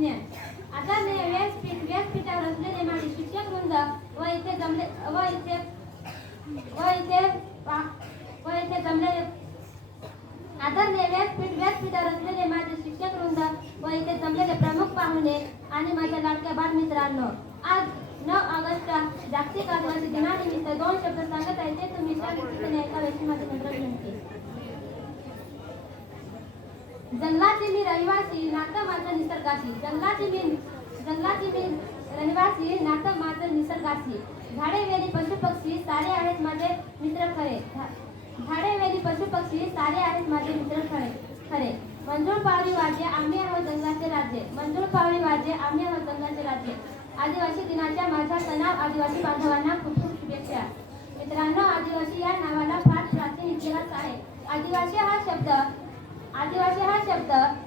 विज्ञान. आदरणीय व्यासपीठावर असलेले माझे शिक्षक वृंद व इथे जमलेले आदरणीय व्यासपीठावर असलेले माझे शिक्षक वृंद व इथे जमलेले प्रमुख पाहुणे आणि माझ्या लाडक्या बालमित्रांनो, आज 9 ऑगस्ट जागतिक आदिवासी दिनानिमित्त 2 शब्द सांगत आहे ते तुम्ही शांततेने ऐकावेशी माझी नम्र विनंती. जंगलाची मी रहिवासी, नातं माझं निसर्गाशी. जंगलाची मी रहिवासी, नातं माझं निसर्गाशी. झाडे वेली पशुपक्षी सारे आहेत माझे मित्र खरे. झाडे वेली पशुपक्षी सारे आहेत माझे मित्र खरे. मंजुळ पावली वाजे आम्ही आहोत जंगलाचे राज्य. मंजुळ पावली वाजे आम्ही आहोत जंगलाचे राज्य. आदिवासी दिनाच्या माझ्या तणाव आदिवासी बांधवांना खूप खूप शुभेच्छा. मित्रांनो, आदिवासी या नावाला फार प्राचीन इतिहास आहे. आदिवासी हा शब्द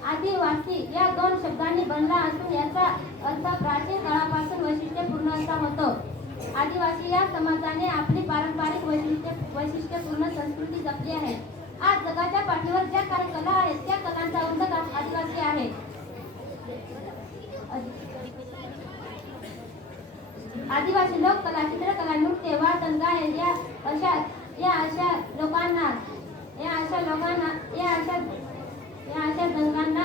आदिवासी या 2 शब्दांनी बनला असून याचा अर्थ प्राचीन काळापासून वैशिष्ट्यपूर्ण असा होतो. आदिवासी या समाजाने आपली पारंपरिक वैशिष्ट्यपूर्ण संस्कृती जपली आहे. आज जगाच्या पाठीवर ज्या काही कला आहेत त्या कलांचा उल्लेख आदिवासी आहे. आदिवासी लोककला, चित्रकला, नृत्य, वादन, गायन या अशा जंगांना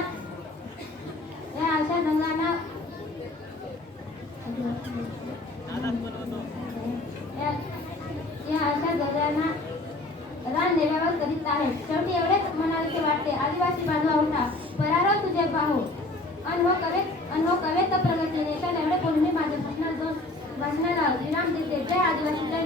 रान नेल्यावर करीत आहेत. शेवटी एवढेच म्हणावेसे वाटते, आदिवासी बांधवा उठा, परारो तुझे पाहू, अन हो कवेत प्रगती. नेता एवढे बोलून माझे भाषणाला विराम देते. जय आदिवासी, जय